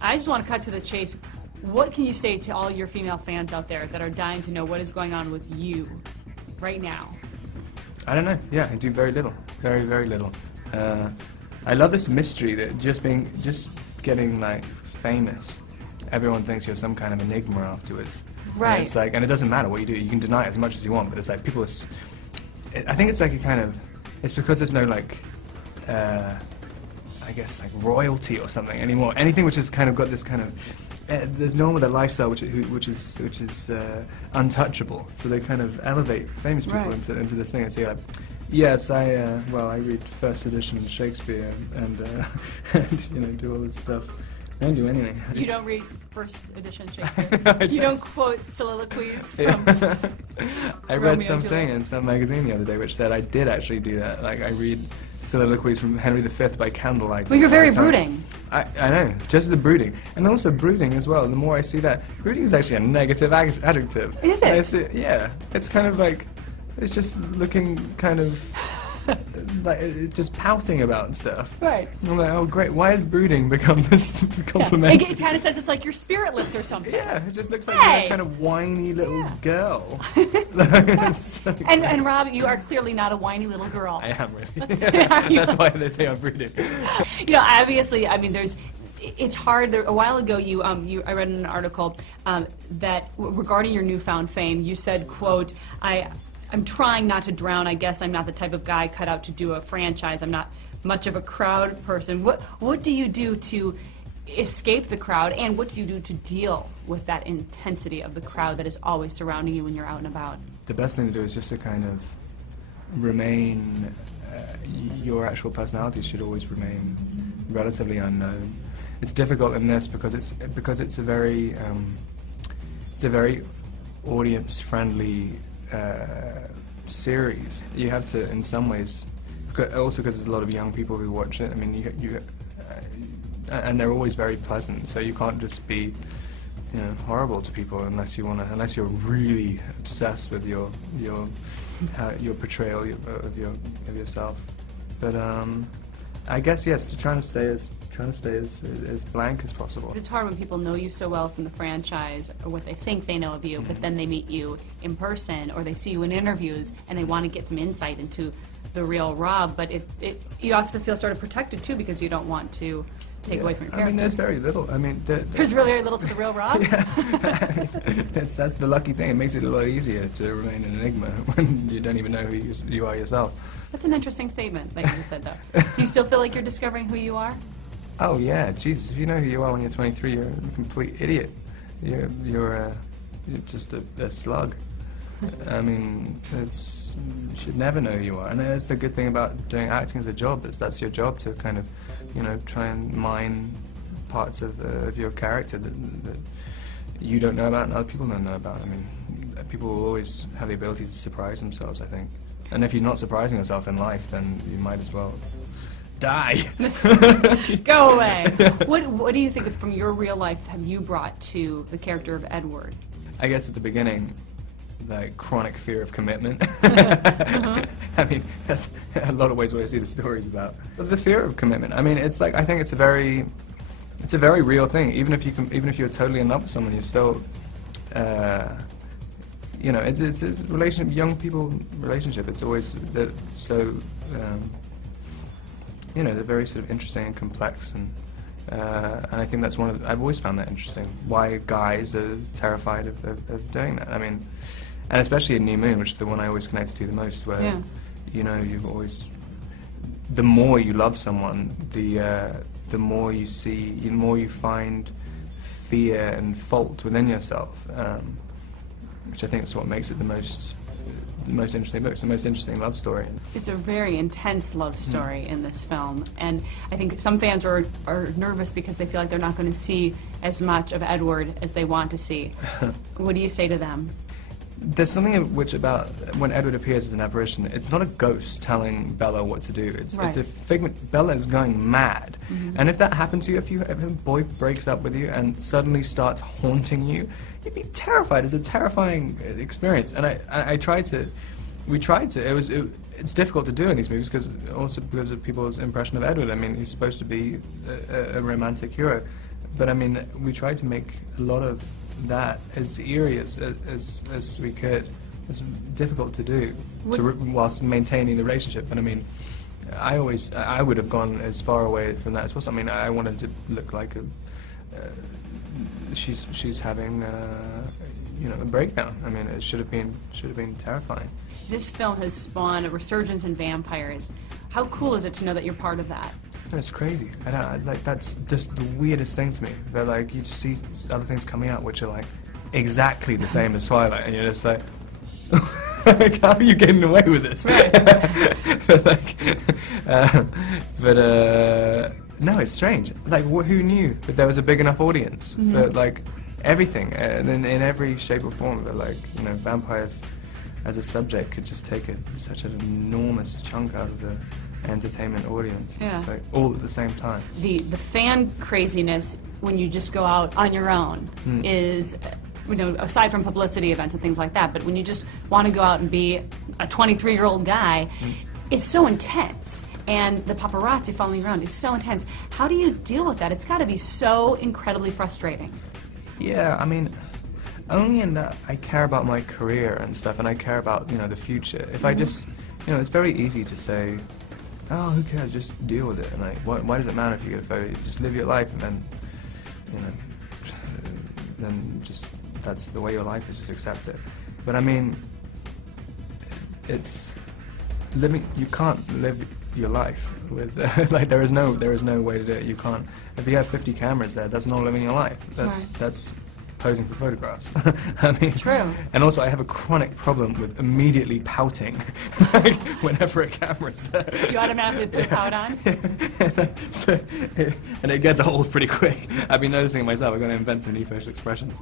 I just want to cut to the chase. What can you say to all your female fans out there that are dying to know what is going on with you right now? I don't know. Yeah, I do very little. Very, very little. I love this mystery that just getting like famous, everyone thinks you're some kind of enigma afterwards. Right. And it's like, and it doesn't matter what you do. You can deny it as much as you want, but it's like people I think it's like a kind of, it's because there's no like, I guess like royalty or something anymore. Anything which has kind of got this kind of, there's no one with a lifestyle which is untouchable. So they kind of elevate famous people into this thing. And so you're like, yes, I read first edition Shakespeare and you know, do all this stuff. I don't do anything. You don't read first edition Shakespeare? You don't quote soliloquies from I read something in some magazine the other day which said I did actually do that. Like, I read soliloquies from Henry V by candlelight. Well, you're very brooding. I know, just the brooding. And also brooding as well. The more I see that, brooding is actually a negative adjective. Is it? Yeah. It's kind of like, it's just looking kind of like it's just pouting about stuff. Right. And I'm like, oh great, why has brooding become this complimentary? Yeah. It kind of says it's like you're spiritless or something. Yeah, it just looks like you're a kind of whiny little girl. And Rob, you are clearly not a whiny little girl. I am really. That's why they say I'm brooding. You know, obviously, I mean, it's hard. A while ago, I read in an article that regarding your newfound fame, you said, quote, I'm trying not to drown. I guess I'm not the type of guy cut out to do a franchise. I'm not much of a crowd person. What do you do to escape the crowd, and what do you do to deal with that intensity of the crowd that is always surrounding you when you're out and about? The best thing to do is just to kind of remain, your actual personality should always remain relatively unknown. It's difficult in this because it's a very audience-friendly series. You have to, in some ways, also because there's a lot of young people who watch it. I mean, and they're always very pleasant. So you can't just be, you know, horrible to people unless you're really obsessed with your portrayal of yourself. But I guess yes, trying to stay as blank as possible. It's hard when people know you so well from the franchise, or what they think they know of you, but then they meet you in person, or they see you in interviews, and they want to get some insight into the real Rob. But you have to feel sort of protected too, because you don't want to take away from your character. I mean, there's very little. I mean, there's really very little to the real Rob. Yeah. That's the lucky thing. It makes it a lot easier to remain an enigma when you don't even know who you are yourself. That's an interesting statement that you just said, though. Do you still feel like you're discovering who you are? Oh yeah, Jesus! If you know who you are when you're 23, you're a complete idiot. You're just a slug. I mean, you should never know who you are. And that's the good thing about doing acting as a job. That's your job, to kind of, you know, try and mine parts of your character that you don't know about and other people don't know about. I mean, people will always have the ability to surprise themselves, I think. And if you're not surprising yourself in life, then you might as well die. Go away. What do you think from your real life have you brought to the character of Edward? I guess at the beginning, like chronic fear of commitment. I mean, that's a lot of ways what I see the stories about. But the fear of commitment. I mean, it's like, I think it's a very real thing. Even if you're totally in love with someone, you're still, you know, it's a relationship, young people relationship. It's always so. You know, they're very sort of interesting and complex, and I think that's I've always found that interesting. Why guys are terrified of doing that. I mean, and especially in New Moon, which is the one I always connect to the most, where you know, the more you love someone, the more you see, the more you find fear and fault within yourself, which I think is what makes it the most interesting book. It's the most interesting love story. It's a very intense love story in this film, and I think some fans are nervous because they feel like they're not going to see as much of Edward as they want to see. What do you say to them? There's something about when Edward appears as an apparition, it's not a ghost telling Bella what to do. It's a figment. Bella is going mad. And if that happened to you, if a boy breaks up with you and suddenly starts haunting you, you'd be terrified. It's a terrifying experience. And we tried to. It's difficult to do in these movies because of people's impression of Edward. I mean, he's supposed to be a romantic hero. But I mean, we tried to make a lot of that as eerie as we could. It's difficult to do whilst maintaining the relationship. But I mean, I would have gone as far away from that as possible. I mean, I wanted to look like she's having you know, a breakdown. I mean, it should have been terrifying. This film has spawned a resurgence in vampires. How cool is it to know that you're part of that? That's crazy. Like, that's just the weirdest thing to me. That like you just see other things coming out which are like exactly the same as Twilight, and you're just like, like, how are you getting away with this? Right. but no, it's strange. Like, who knew that there was a big enough audience for like everything, and in every shape or form? That like, you know, vampires as a subject could just take such an enormous chunk out of the entertainment audience. Yeah. It's like all at the same time. The fan craziness when you just go out on your own is, you know, aside from publicity events and things like that, but when you just want to go out and be a 23-year-old guy, it's so intense. And the paparazzi following you around is so intense. How do you deal with that? It's got to be so incredibly frustrating. Yeah, I mean, only in that I care about my career and stuff, and I care about, you know, the future. If I just, you know, it's very easy to say, oh, who cares, just deal with it. And like, why does it matter if you get a photo? Just live your life, and then, you know, then just, that's the way your life is, just accept it. But I mean, it's living, you can't live your life with, like, there is no way to do it. You can't, if you have 50 cameras there, that's not living your life. That's posing for photographs. I mean, True. And also, I have a chronic problem with immediately pouting like, whenever a camera's there. You automatically put pout on? So, and it gets old pretty quick. I've been noticing it myself. I've got to invent some new facial expressions.